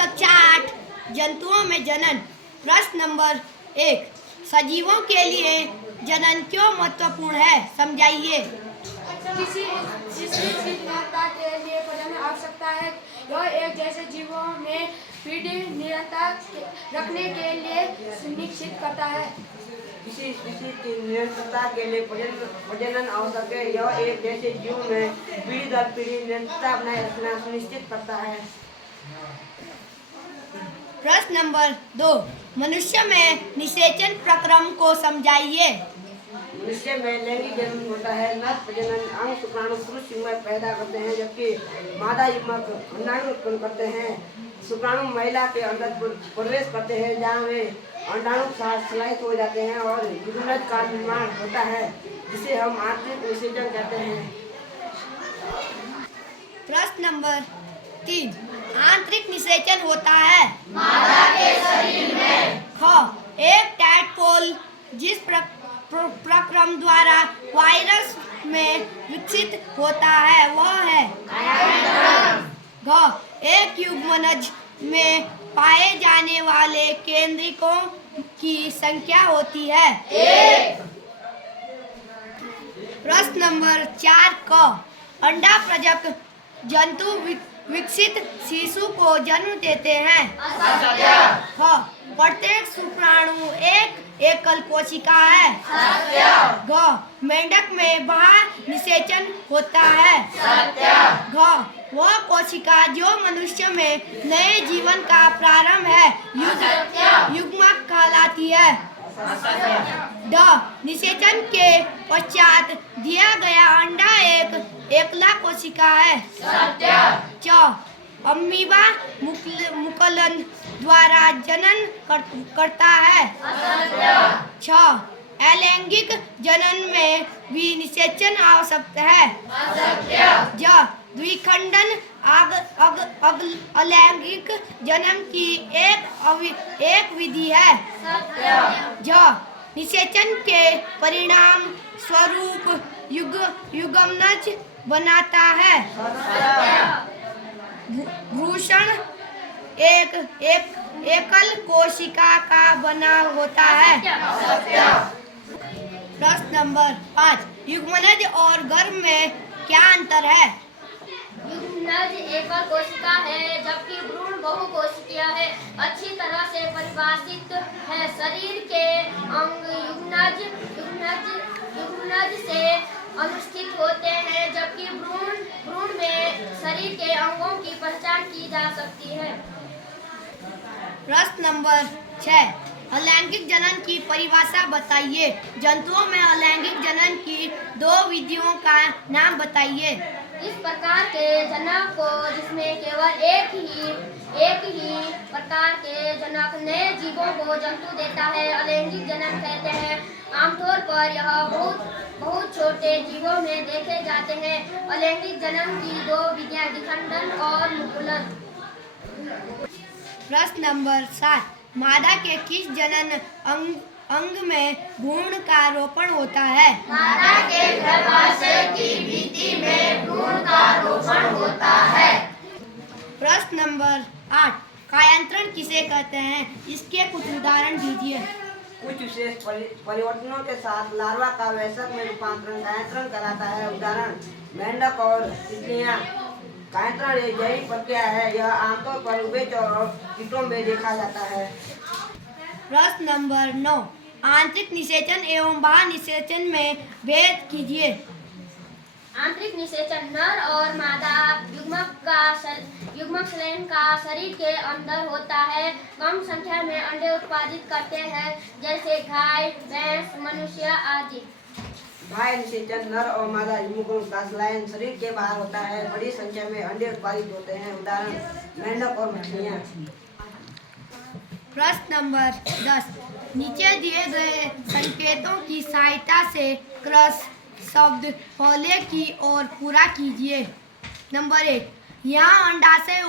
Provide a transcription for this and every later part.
कक्षा 8 जंतुओं में जनन। प्रश्न नंबर 1, सजीवों के लिए जनन क्यों महत्वपूर्ण है, समझाइए। किसी निरंतरता के लिए प्रजनन आवश्यकता है। यह एक जैसे जीवों में पीढ़ी निरंतर रखने के लिए सुनिश्चित करता है। किसी स्पीशीज की निरंतरता के लिए प्रजनन आवश्यक है। यह एक जैसे जीव में पीढ़ी दर पीढ़ी निरंतरता बनाए रखना सुनिश्चित करता है। प्रश्न नंबर 2, मनुष्य में निषेचन प्रक्रम को समझाइए। मनुष्य में लैंगिक जन्म होता है। नर प्रजनन अंग शुक्राणु पुरुष युग्मक पैदा करते हैं, जबकि मादा युग्मक अंडाणु उत्पन्न करते हैं। शुक्राणु महिला के अंदर प्रवेश करते हैं, जहाँ वे अंडाणु के साथ संलयित हो जाते हैं और युग्मज का निर्माण होता है, जिसे हम आंतरिक निषेचन कहते हैं। प्रश्न नंबर 3, आंतरिक निषेचन होता है मादा के शरीर में। एक टैडपोल जिस प्रक्रम द्वारा वायरस में विकसित होता है वह है एक युग्मनज में पाए जाने वाले केंद्रकों की संख्या होती है 1। प्रश्न नंबर 4 क, अंडा प्रजक जंतु विकसित शिशु को जन्म देते हैं। प्रत्येक शुक्राणु एक एकल कोशिका है। मेंढक में बाह्य निषेचन होता है। वह कोशिका जो मनुष्य में नए जीवन का प्रारंभ है युग्मक कहलाती है। निषेचन के पश्चात दिया गया अंडा एक एकला कोशिका है। अमीबा मुकुलन द्वारा जनन करता है। अलैंगिक जनन में भी निषेचन आवश्यक है। द्विखंडन अलैंगिक जन्म की एक विधि है। निषेचन के परिणाम स्वरूप युग्मनज बनाता है। भ्रूण एकल कोशिका का बना होता है। प्रश्न नंबर 5, युग्मनज और गर्भ में क्या अंतर है। युग्मनज एकल कोशिका है, जबकि भ्रूण बहुकोशिकीय है। अच्छी तरह से परिभाषित है। शरीर के अंग युग्मनज से अनुष्ठित होते हैं, जबकि भ्रूण में शरीर के अंगों की पहचान की जा सकती है। प्रश्न नंबर 6, अलैंगिक जनन की परिभाषा बताइए। जंतुओं में अलैंगिक जनन की 2 विधियों का नाम बताइए। इस प्रकार के जनक को जिसमें केवल एक ही प्रकार के जनक नए जीवों को जंतु देता है अलैंगिक जनन कहते हैं। आमतौर पर यह बहुत छोटे जीवों में देखे जाते हैं। अलैंगिक जनन की 2 विधियां द्विखंडन और मुकुलन। प्रश्न नंबर 7, मादा के किस जनन अंग में भ्रूण का रोपण होता है। मादा के गर्भाशय की भित्ति में भ्रूण का रोपण होता है। प्रश्न नंबर 8, कायांतरण किसे कहते हैं, इसके कुछ उदाहरण दीजिए। कुछ विशेष परिवर्तनों के साथ लार्वा का वयस्क में रूपांतरण कायांतरण कराता है। उदाहरण मेंढक और तितलियां। कायांतरण एक जैविक प्रक्रिया है। यह आमतौर पर उभयचर और कीटों में देखा जाता है। प्रश्न नंबर 9, आंतरिक निषेचन एवं बाह्य निषेचन में भेद कीजिए। आंतरिक निषेचन नर और मादा युग्मक श्रेणी का शरीर के अंदर होता है। कम संख्या में अंडे उत्पादित करते हैं, जैसे गाय, भैंस, मनुष्य आदि। बाह्य निषेचन नर और मादा युग्मकों का संलयन शरीर के बाहर होता है। बड़ी संख्या में अंडे उत्पादित होते हैं। उदाहरण मेंढक और मछलियां। प्रश्न नंबर 10, नीचे दिए गए संकेतों की सहायता से क्रस शब्द पहले की ओर पूरा कीजिए। नंबर 1, यहाँ अंडाशय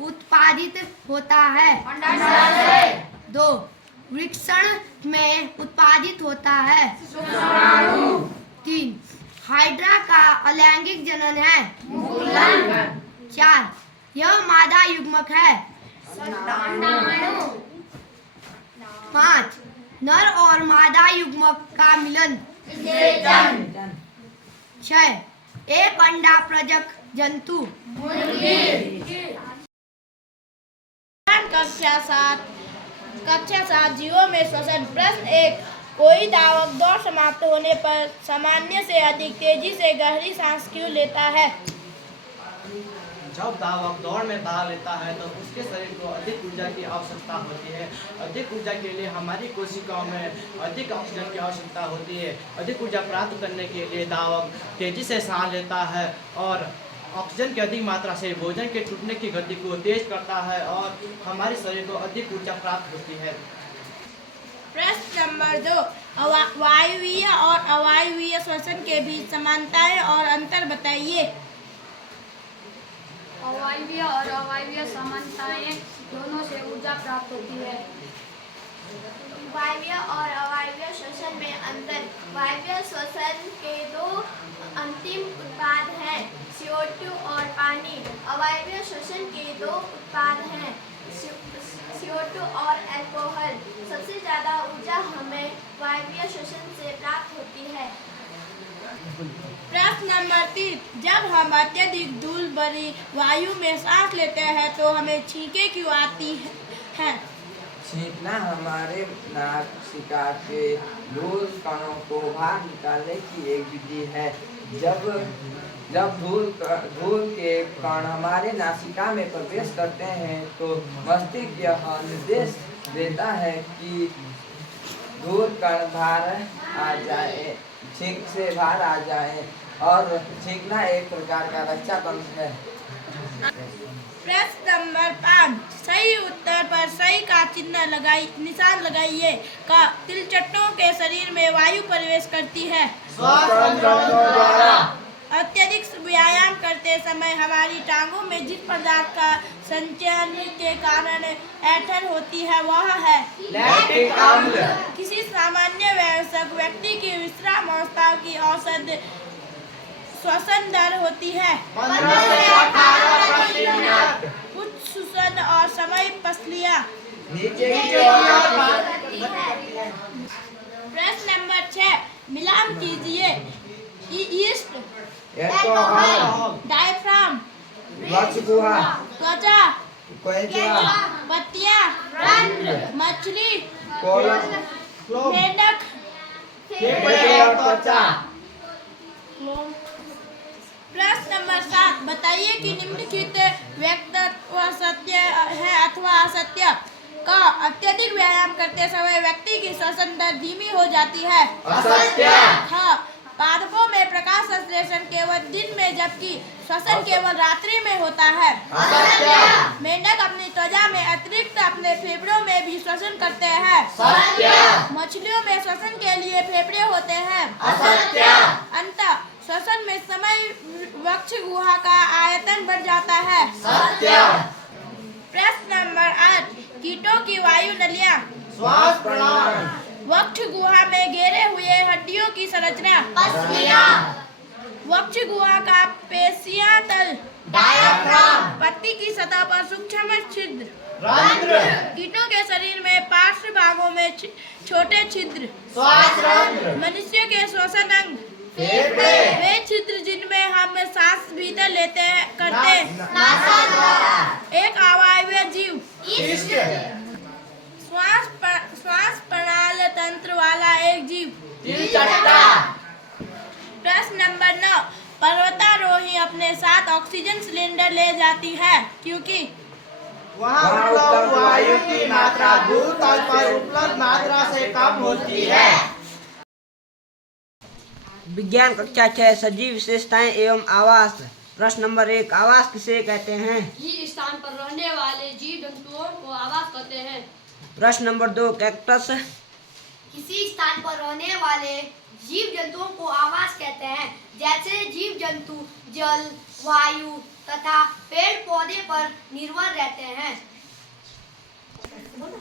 उत्पादित होता है। 2, वृषण में उत्पादित होता है। 3, हाइड्रा का अलैंगिक जनन है। 4, यह मादा युग्मक है। अंडाणु। 5 नर और मादा युग्मक का मिलन। निषेचन। 6 एक अंडा प्रजक जंतु। कक्षा 7 जीवों में श्वसन। प्रश्न 1 कोई धावक दौड़ समाप्त होने पर सामान्य से अधिक तेजी से गहरी सांस क्यों लेता है? जब धावक दौड़ में भाग लेता है तो उसके शरीर को अधिक ऊर्जा की आवश्यकता होती है। अधिक ऊर्जा के लिए हमारी कोशिकाओं में अधिक ऑक्सीजन की आवश्यकता होती है। अधिक ऊर्जा प्राप्त करने के लिए धावक तेजी से सांस लेता है और ऑक्सीजन की अधिक मात्रा से भोजन के टूटने की गति को तेज करता है और हमारे शरीर को अधिक ऊर्जा प्राप्त होती है। प्रश्न नंबर 2 वायवीय और अवायवीय श्वसन के बीच समानताएं और अंतर बताइए। अवायवीय और अवायवीय समानताएं दोनों से ऊर्जा प्राप्त होती है। वायवीय और अवायवीय श्वसन में अंतर। वायवीय श्वसन के 2 अंतिम उत्पाद हैं, CO2 और पानी। अवायवीय श्वसन के 2 उत्पाद हैं, CO2 और अल्कोहल। सबसे ज्यादा ऊर्जा हमें वायवीय श्वसन से प्राप्त होती है। प्रश्न नंबर 3 जब हम अत्यधिक धूल भरी वायु में सांस लेते हैं तो हमें छींकें क्यों आती है? छींकना हमारे नासिका के धूल कणों को बाहर निकालने की एक विधि है। जब धूल के कण हमारे नासिका में प्रवेश करते हैं तो मस्तिष्क यह निर्देश देता है कि धूल कण बाहर आ जाए, छींक से बाहर आ जाए और छींकना एक प्रकार का रक्षा तंत्र है। प्रश्न नंबर 5 सही उत्तर पर सही का निशान लगाइए। का तिलचट्टों के शरीर में वायु प्रवेश करती है? अत्यधिक व्यायाम करते समय हमारी टांगों में जिस पदार्थ का संचयन के कारण ऐंठन होती है वह है लैक्टिक अम्ल। किसी सामान्य वयस्क व्यक्ति की विश्राम अवस्था की औसत श्वसन दर होती है 15 से 18 प्रति मिनट। उच्च श्वसन और समय पसलियां। प्रश्न नंबर 6 मिलान कीजिए। ईस्ट, डायफ्राम, त्वचा, पत्तियां, मछली, मेंढक, प्रश्न नंबर 7 बताइए कि निम्नलिखित वक्तव्य सत्य है अथवा असत्य। का अत्यधिक व्यायाम करते समय व्यक्ति की श्वसन दर धीमी हो जाती है? असत्य। हाँ, पादपों में प्रकाश संश्लेषण केवल दिन में जबकि श्वसन केवल रात्रि में होता है? असत्य। मेंढक अपनी त्वचा में अतिरिक्त अपने फेफड़ों में भी श्वसन करते हैं? सत्य। मछलियों में श्वसन के लिए फेफड़े होते हैं? असत्य। अंतः श्वसन में समय वक्ष गुहा का आयतन बढ़ जाता है? सत्य। प्रश्न नंबर 8 कीटों की वायु नलियां। श्वास प्रणाली। वक्ष गुहा में घेरे हुए हड्डियों की संरचना। वक्ष गुहा का पेशियां तल। डायाफ्राम। पत्ती की सतह पर सूक्ष्म छिद्र। रंध्र। कीटों के शरीर में पार्श्व भागों में छोटे छिद्र। श्वास रंध्र। मनुष्य के श्वसन अंग। फेफड़े। वे छिद्र जिनमें हम सांस भीतर लेते करते। एक अवायवीय जीव। श्वास प्रणाली तंत्र वाला एक जीव। तिलचट्टा। प्रश्न नंबर 9 पर्वतारोही अपने साथ ऑक्सीजन सिलेंडर ले जाती है क्योंकि वहाँ उपलब्ध वायु की मात्रा भूतल पर उपलब्ध मात्रा से कम होती है। विज्ञान कक्षा 6 सजीव विशेषताएं एवं आवास। प्रश्न नंबर 1 आवास किसे कहते हैं? जिस स्थान पर रहने वाले जीव जंतुओं को आवास कहते हैं। प्रश्न नंबर 2 कैक्टस किसी स्थान पर रहने वाले जीव जंतुओं को आवास कहते हैं। जैसे जीव जंतु जल, वायु तथा पेड़ पौधे पर निर्भर रहते हैं।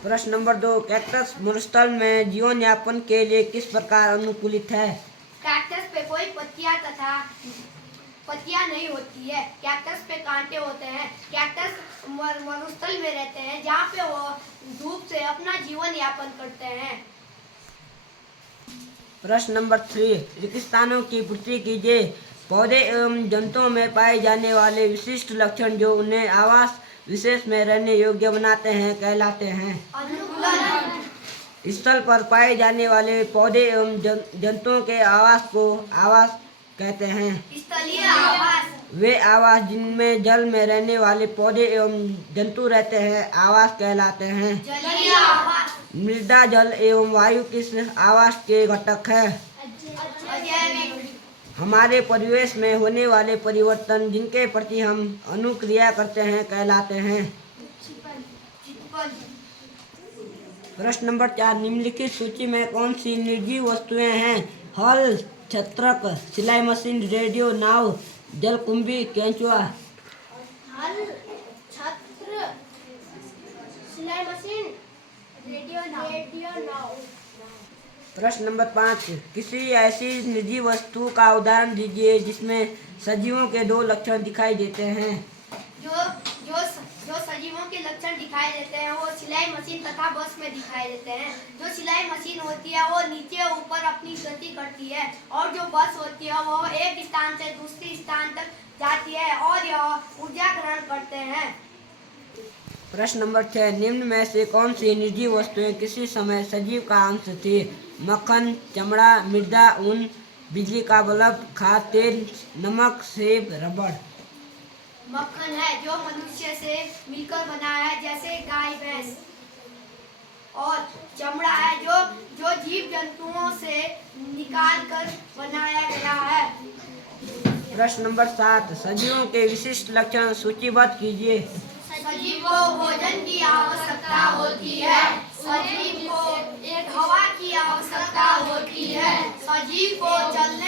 प्रश्न नंबर 2 कैक्टस मरुस्थल में जीवन यापन के लिए किस प्रकार अनुकूलित है? कैक्टस पे कोई पत्तियां तथा पत्तियां नहीं होती है। कैक्टस पे कांटे होते हैं। कैक्टस मरुस्थल में रहते हैं जहाँ पे वो धूप से अपना जीवन यापन करते हैं। प्रश्न नंबर 3, रेगिस्तानों की पुष्टि कीजिए। पौधे एवं जंतुओं में पाए जाने वाले विशिष्ट लक्षण जो उन्हें आवास विशेष में रहने योग्य बनाते हैं कहलाते हैं। अनुकूलन। स्थल पर पाए जाने वाले पौधे एवं जंतुओं के आवास को आवास कहते हैं। स्थलीय आवास। वे आवास जिनमें जल में रहने वाले पौधे एवं जंतु रहते हैं आवास कहलाते हैं। जलीय आवास। मृदा, जल एवं वायु किस आवास के घटक है? अजैविक। हमारे परिवेश में होने वाले परिवर्तन जिनके प्रति हम अनुक्रिया करते हैं कहलाते हैं। चिपन। प्रश्न नंबर 4, निम्नलिखित सूची में कौन सी निर्जीव वस्तुएं हैं? हल, छत्रक, सिलाई मशीन, रेडियो, नाव, जलकुंभी, केंचुआ। हल, छत्र, सिलाई मशीन, रेडियो नाव। प्रश्न नंबर 5, किसी ऐसी निर्जीव वस्तु का उदाहरण दीजिए जिसमें सजीवों के 2 लक्षण दिखाई देते हैं। जो सजीवों के लक्षण दिखाई देते हैं वो सिलाई मशीन तथा बस में दिखाई देते हैं। जो सिलाई मशीन होती है वो नीचे ऊपर अपनी गति करती है और जो बस होती है वो एक स्थान से दूसरे स्थान तक जाती है और यह ऊर्जा ग्रहण करते हैं। प्रश्न नंबर 6, निम्न में से कौन सी निर्जीव वस्तुएं किसी समय सजीव का अंश थी? मक्खन, चमड़ा, मृदा, ऊन, बिजली का बल्ब, खाद, तेल, नमक, सेब, रबड़। मक्खन है जो मनुष्य से मिलकर बना है जैसे गाय भैंस। और चमड़ा है जो जीव जंतुओं से निकाल कर बनाया गया है। प्रश्न नंबर 7, सजीवों के विशिष्ट लक्षण सूचीबद्ध कीजिए। सजीव को भोजन की आवश्यकता होती है। सजीव को एक हवा की आवश्यकता होती है। सजीव को चलने